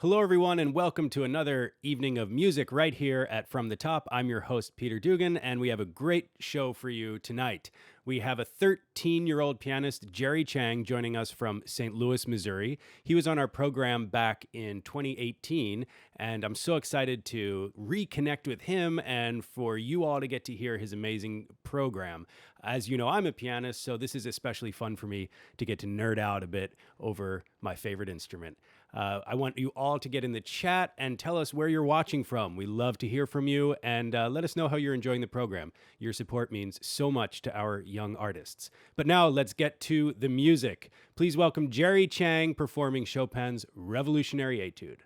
Hello, everyone, and welcome to another evening of music right here at From the Top. I'm your host, Peter Dugan, and we have a great show for you tonight. We have a 13-year-old pianist, Jerry Chang, joining us from St. Louis, Missouri. He was on our program back in 2018, and I'm so excited to reconnect with him and for you all to get to hear his amazing program. As you know, I'm a pianist, so this is especially fun for me to get to nerd out a bit over my favorite instrument. I want you all to get in the chat and tell us where you're watching from. We love to hear from you, and let us know how you're enjoying the program. Your support means so much to our young artists. But now let's get to the music. Please welcome Jerry Chang performing Chopin's Revolutionary Etude.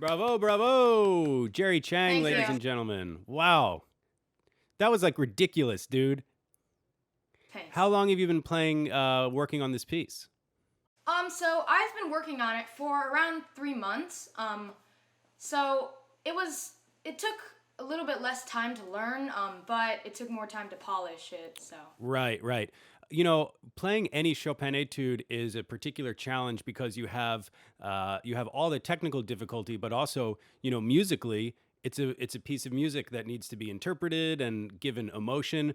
Bravo, bravo! Jerry Chang, Thank ladies you. and gentlemen. Wow. That was like ridiculous, dude. Thanks. How long have you been playing, working on this piece? So I've been working on it for around 3 months. So it took a little bit less time to learn, but it took more time to polish it, so. Right, right. You know, playing any Chopin etude is a particular challenge because you have all the technical difficulty, but also, you know, musically, it's a piece of music that needs to be interpreted and given emotion.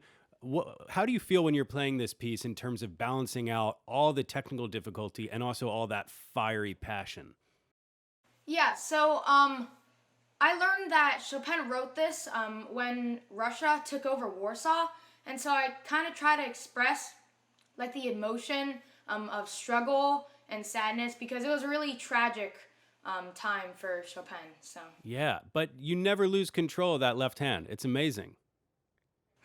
How do you feel when you're playing this piece in terms of balancing out all the technical difficulty and also all that fiery passion? Yeah, so I learned that Chopin wrote this when Russia took over Warsaw, and so I kind of try to express like the emotion of struggle and sadness because it was a really tragic time for Chopin. So Yeah, but you never lose control of that left hand. It's amazing.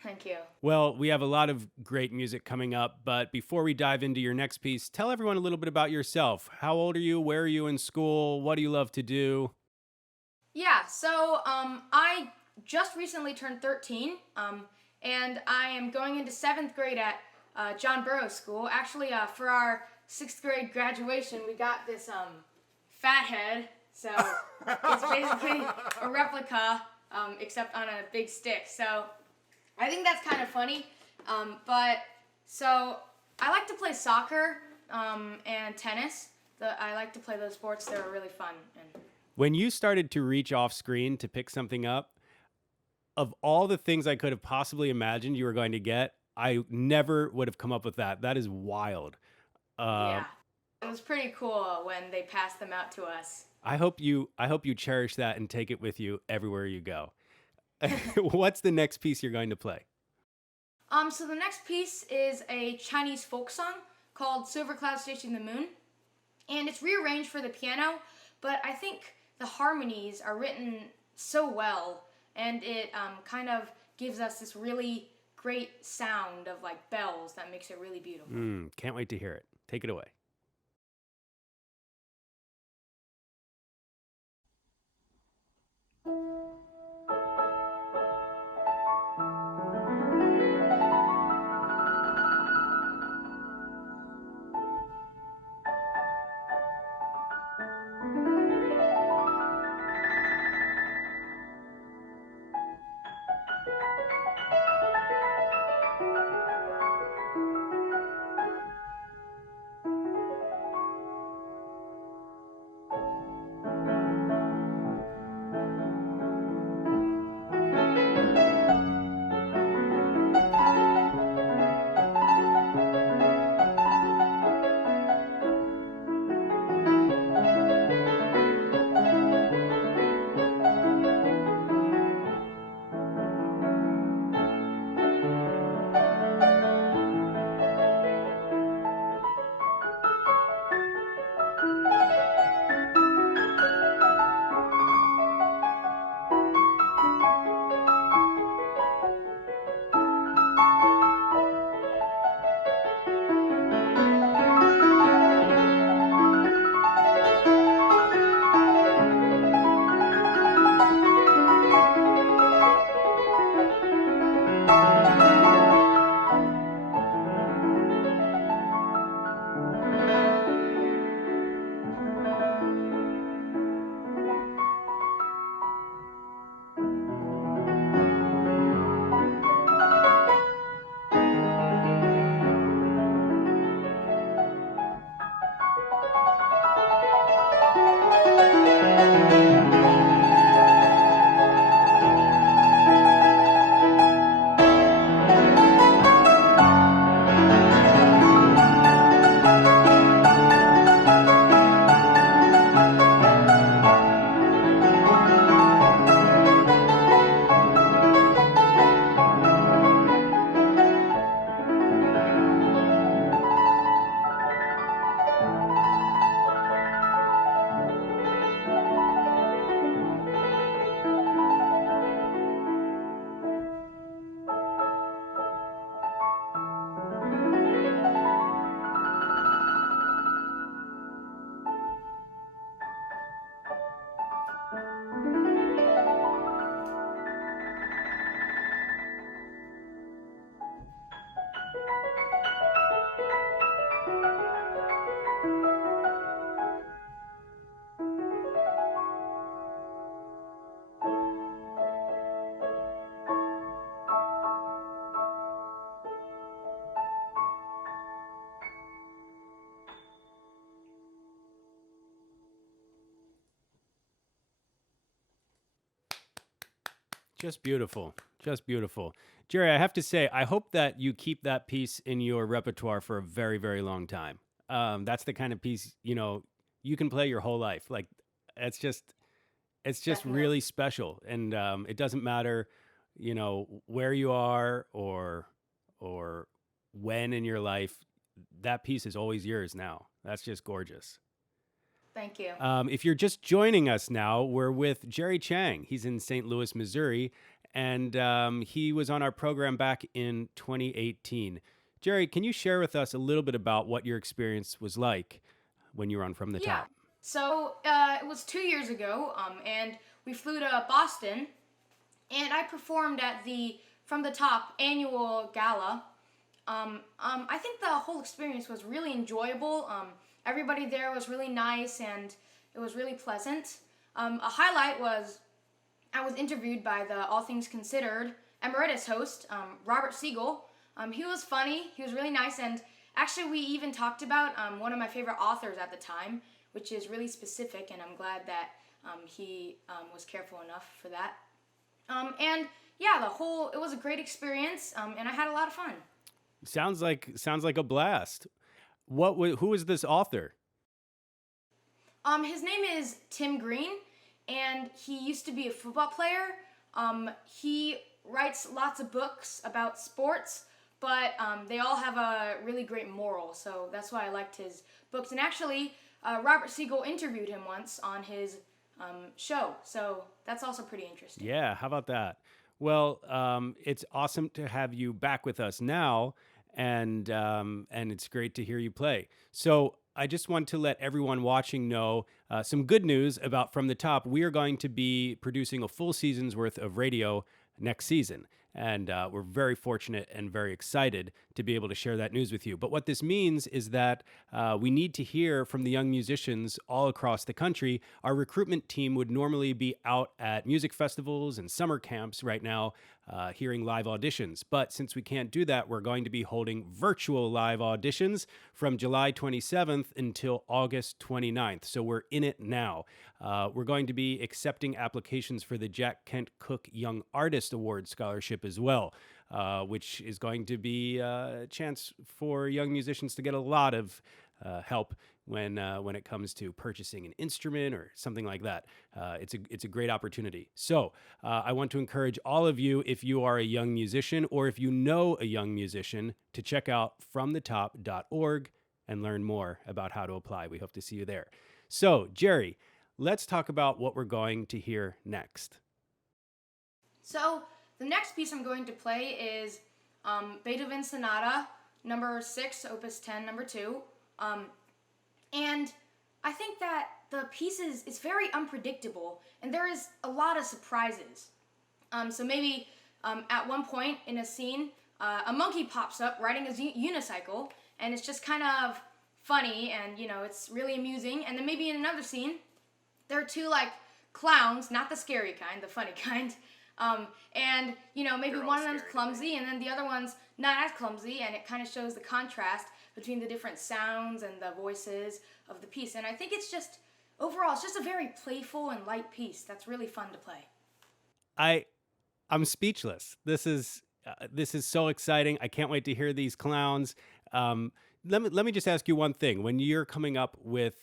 thank you. Well, we have a lot of great music coming up, but before we dive into your next piece, tell everyone a little bit about yourself. How old are you? Where are you in school? What do you love to do? Yeah, so I just recently turned 13, and I am going into 7th grade at John Burroughs School. Actually, for our 6th grade graduation, we got this fathead So it's basically a replica, except on a big stick. So I think that's kind of funny. So I like to play soccer and tennis. I like to play those sports. They're really fun. And When you started to reach off screen to pick something up, of all the things I could have possibly imagined you were going to get, I never would have come up with that. That is wild. Uh, yeah, it was pretty cool when they passed them out to us. I hope you cherish that and take it with you everywhere you go. What's the next piece you're going to play? So the next piece is a Chinese folk song called Silver Clouds Chasing the Moon. And it's rearranged for the piano, but I think the harmonies are written so well, and it kind of gives us this really great sound of like bells that makes it really beautiful. Can't wait to hear it. Take it away. Just beautiful. Just beautiful. Jerry, I have to say, I hope that you keep that piece in your repertoire for a very, very long time. That's the kind of piece, you can play your whole life. Like, it's it's just Definitely. really special. And it doesn't matter, where you are or when in your life, that piece is always yours now. That's just gorgeous. Thank you. If you're just joining us now, we're with Jerry Chang. He's in St. Louis, Missouri, and he was on our program back in 2018. Jerry, can you share with us a little bit about what your experience was like when you were on From the Yeah. Top? So it was 2 years ago, and we flew to Boston, and I performed at the From the Top annual gala. I think the whole experience was really enjoyable. Everybody there was really nice, and it was really pleasant. A highlight was I was interviewed by the All Things Considered emeritus host, Robert Siegel. He was funny, he was really nice, and actually we even talked about one of my favorite authors at the time, which is really specific, and I'm glad that he was careful enough for that. And yeah, it was a great experience, and I had a lot of fun. Sounds like a blast. Who is this author? His name is Tim Green, and he used to be a football player. He writes lots of books about sports, but they all have a really great moral, so that's why I liked his books. And actually, Robert Siegel interviewed him once on his show, so that's also pretty interesting. Yeah, how about that? Well, it's awesome to have you back with us now, and it's great to hear you play. So I just want to let everyone watching know some good news about From the Top. We are going to be producing a full season's worth of radio next season. And we're very fortunate and very excited to be able to share that news with you. But what this means is that we need to hear from the young musicians all across the country. Our recruitment team would normally be out at music festivals and summer camps right now, hearing live auditions. But since we can't do that, we're going to be holding virtual live auditions from July 27th until August 29th. So we're in it now. We're going to be accepting applications for the Jack Kent Cooke Young Artist Award Scholarship as well, which is going to be a chance for young musicians to get a lot of help when it comes to purchasing an instrument or something like that. It's a great opportunity. So I want to encourage all of you, if you are a young musician or if you know a young musician, to check out fromthetop.org and learn more about how to apply. We hope to see you there. So, Jerry, let's talk about what we're going to hear next. So the next piece I'm going to play is Beethoven Sonata number 6, opus 10, number 2. And I think that the piece is very unpredictable, and there is a lot of surprises. So maybe at one point in a scene, a monkey pops up riding a unicycle, and it's just kind of funny, and it's really amusing. And then maybe in another scene, there are two clowns, not the scary kind, the funny kind. And maybe one of them's clumsy, and then the other one's not as clumsy, and it kind of shows the contrast between the different sounds and the voices of the piece. And I think overall, it's just a very playful and light piece that's really fun to play. I'm speechless. This is so exciting. I can't wait to hear these clowns. Let me just ask you one thing. When you're coming up with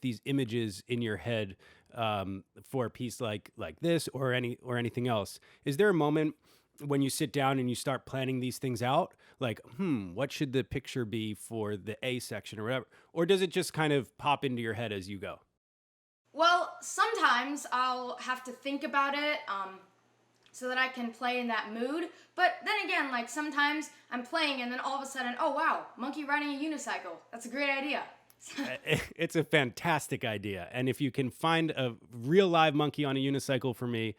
these images in your head for a piece like this or anything else, is there a moment when you sit down and you start planning these things out? Like, what should the picture be for the A section or whatever? Or does it just kind of pop into your head as you go? Well, sometimes I'll have to think about it so that I can play in that mood. But then again, sometimes I'm playing and then all of a sudden, oh wow, monkey riding a unicycle. That's a great idea. It's a fantastic idea. And if you can find a real live monkey on a unicycle for me,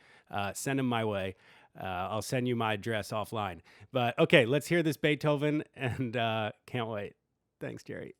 send him my way. I'll send you my address offline. But okay, let's hear this Beethoven, and can't wait. Thanks, Jerry.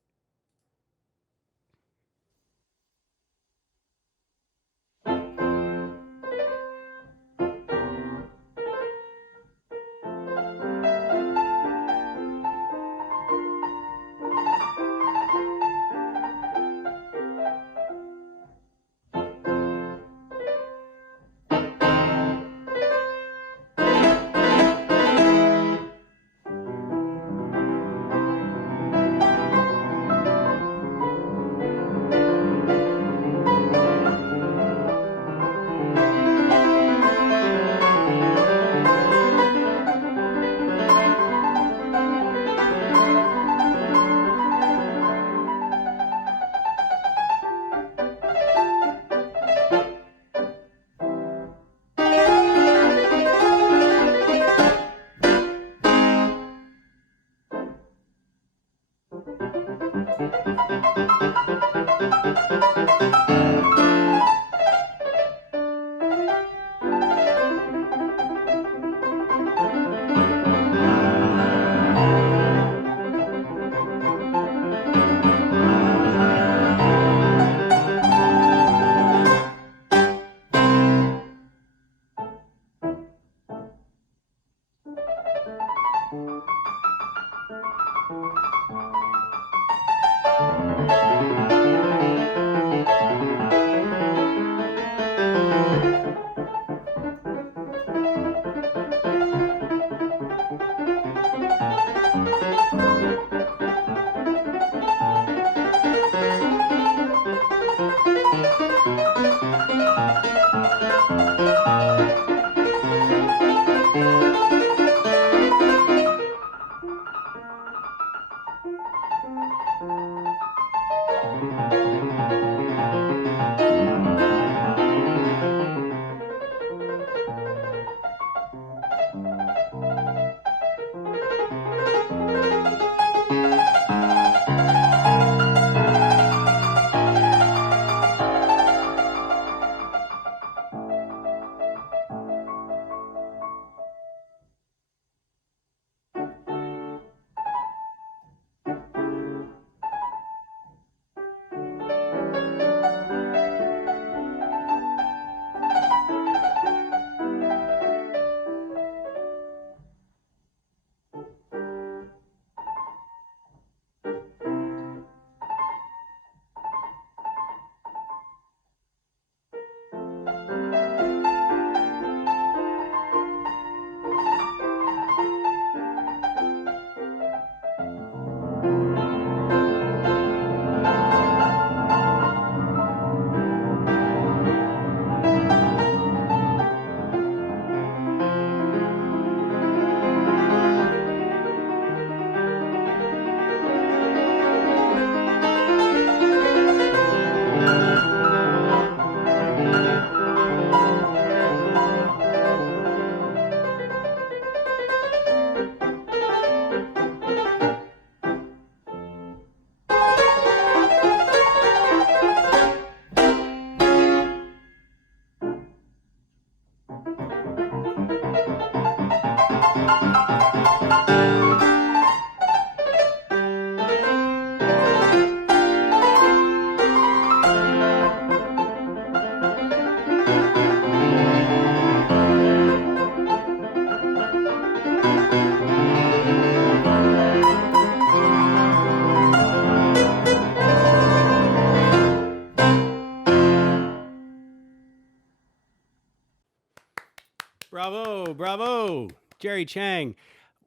Bravo, bravo, Jerry Chang.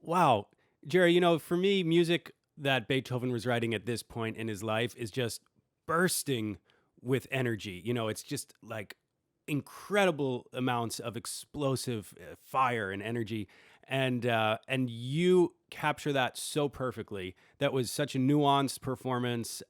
Wow, Jerry, for me, music that Beethoven was writing at this point in his life is just bursting with energy. It's just like incredible amounts of explosive fire and energy. And you capture that so perfectly. That was such a nuanced performance.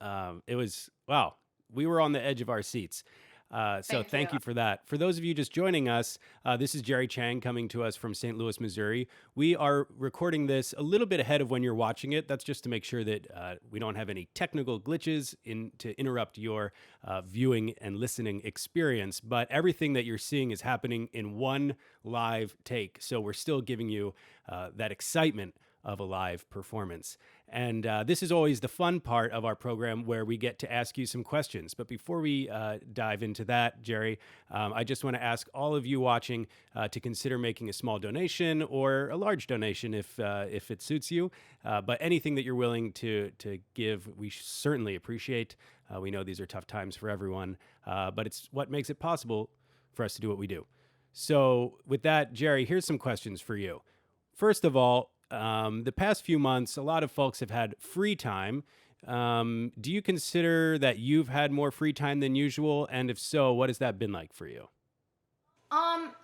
It was, wow, we were on the edge of our seats. So Thank you. thank you for that. For those of you just joining us, this is Jerry Chang coming to us from St. Louis, Missouri. We are recording this a little bit ahead of when you're watching it. That's just to make sure that we don't have any technical glitches to interrupt your viewing and listening experience. But everything that you're seeing is happening in one live take. So we're still giving you that excitement of a live performance. And this is always the fun part of our program where we get to ask you some questions. But before we dive into that, Jerry, I just want to ask all of you watching to consider making a small donation or a large donation if it suits you. But anything that you're willing to give, we certainly appreciate. We know these are tough times for everyone, but it's what makes it possible for us to do what we do. So with that, Jerry, here's some questions for you. First of all, the past few months, a lot of folks have had free time. Do you consider that you've had more free time than usual? And if so, what has that been like for you?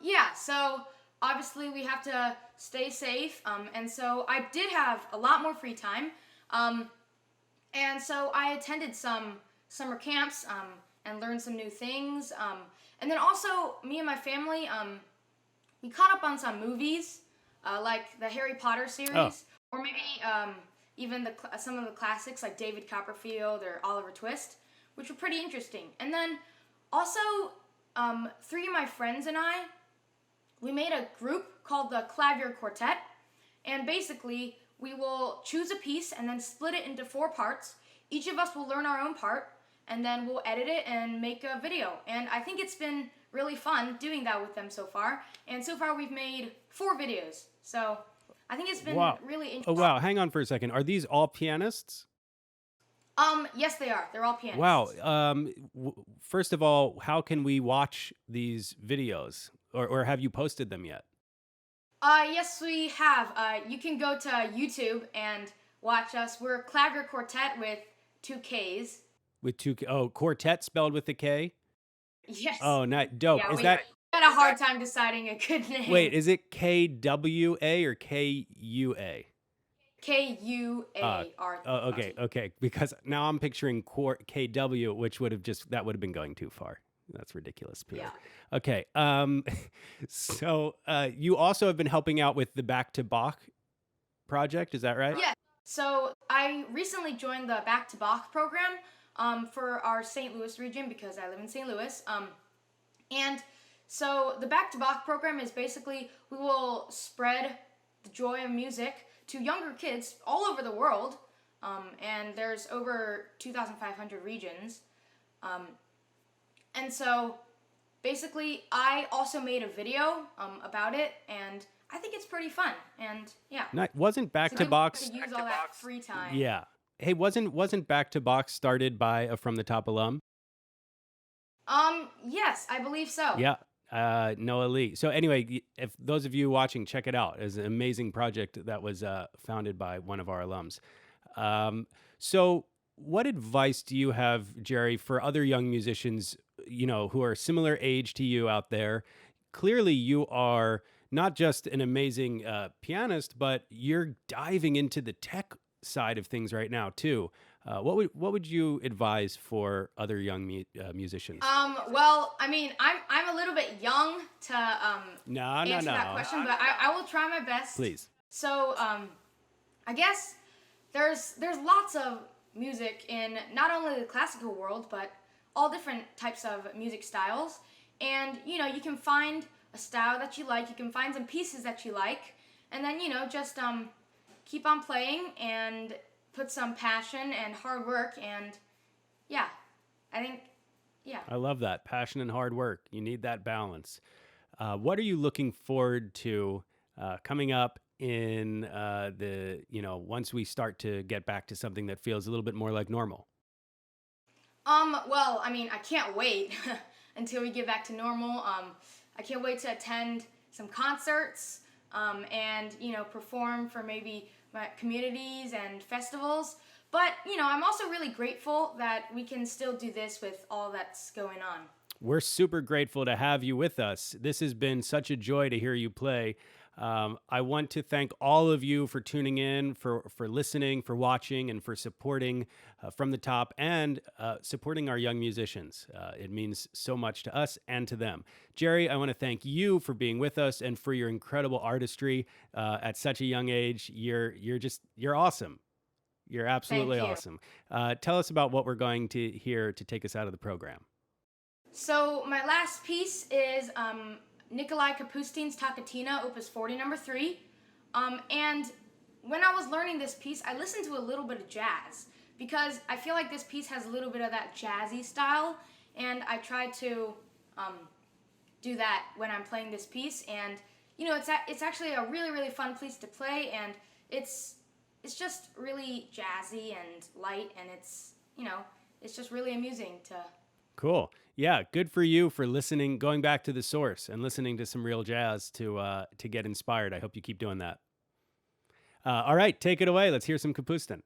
Yeah, so obviously we have to stay safe. And so I did have a lot more free time. And so I attended some summer camps, and learned some new things. And then also me and my family, we caught up on some movies. Like the Harry Potter series, or maybe even some of the classics like David Copperfield or Oliver Twist, which were pretty interesting. And then also, three of my friends and I, we made a group called the Clavier Quartet, and basically we will choose a piece and then split it into 4 parts. Each of us will learn our own part, and then we'll edit it and make a video. And I think it's been really fun doing that with them so far. And so far we've made 4 videos. So I think it's been really interesting. Oh, wow. Hang on for a second. Are these all pianists? Yes, they are. They're all pianists. Wow. First of all, how can we watch these videos? Or have you posted them yet? Yes, we have. You can go to YouTube and watch us. We're Clavier Quartet with 2 Ks. With 2 K? Oh, quartet spelled with a K? Yes. Oh, nice. Dope. Yeah, Is that... had a hard time deciding a good name. Wait, is it KWA or KUA? KUA. Oh, okay. Because now I'm picturing KW, which would have been going too far. That's ridiculous, Peter. Yeah. Okay. So you also have been helping out with the Back to Bach project, is that right? Yeah. So I recently joined the Back to Bach program for our St. Louis region because I live in St. Louis. And so the Back to Bach program is basically we will spread the joy of music to younger kids all over the world. And there's over 2,500 regions. And so basically I also made a video about it, and I think it's pretty fun. And yeah. Wasn't Back to Bach to use all that free time. Yeah. Hey, wasn't Back to Bach started by a From the Top alum? Yes, I believe so. Yeah. Noah Lee. So anyway, if those of you watching, check it out. It's an amazing project that was founded by one of our alums. So what advice do you have, Jerry, for other young musicians, who are similar age to you out there? Clearly, you are not just an amazing pianist, but you're diving into the tech side of things right now too. What would you advise for other young musicians? Well, I mean, I'm a little bit young to answer that question, but I will try my best. Please. So, I guess there's lots of music in not only the classical world, but all different types of music styles. And, you can find a style that you like, you can find some pieces that you like, and then, just keep on playing and put some passion and hard work, and yeah, I think, yeah. I love that. Passion and hard work. You need that balance. What are you looking forward to coming up in once we start to get back to something that feels a little bit more like normal? Well, I mean, I can't wait until we get back to normal. I can't wait to attend some concerts, and perform for maybe my communities and festivals. But I'm also really grateful that we can still do this with all that's going on. We're super grateful to have you with us. This has been such a joy to hear you play. I want to thank all of you for tuning in, for listening, for watching, and for supporting From the Top and supporting our young musicians. It means so much to us and to them. Jerry, I want to thank you for being with us and for your incredible artistry at such a young age. You're awesome. You're absolutely awesome. Tell us about what we're going to hear to take us out of the program. So my last piece is Nikolai Kapustin's Toccatina, Opus 40, number 3. And when I was learning this piece, I listened to a little bit of jazz because I feel like this piece has a little bit of that jazzy style, and I try to do that when I'm playing this piece. And it's actually a really, really fun piece to play, and it's just really jazzy and light, and it's just really amusing to. Cool. Yeah, good for you for listening, going back to the source and listening to some real jazz to get inspired. I hope you keep doing that. All right, take it away. Let's hear some Kapustin.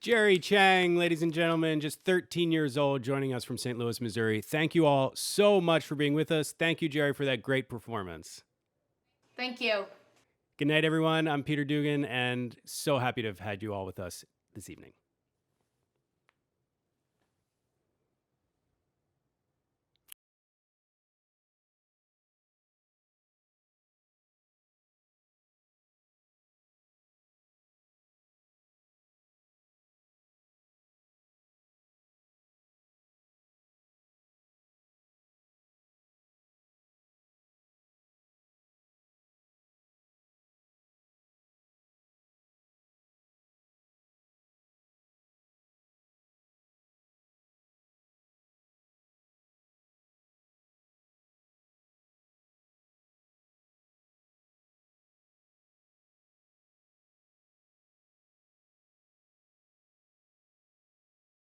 Jerry Chang, ladies and gentlemen, just 13 years old, joining us from St. Louis, Missouri. Thank you all so much for being with us. Thank you, Jerry, for that great performance. Thank you. Good night, everyone. I'm Peter Dugan, and so happy to have had you all with us this evening.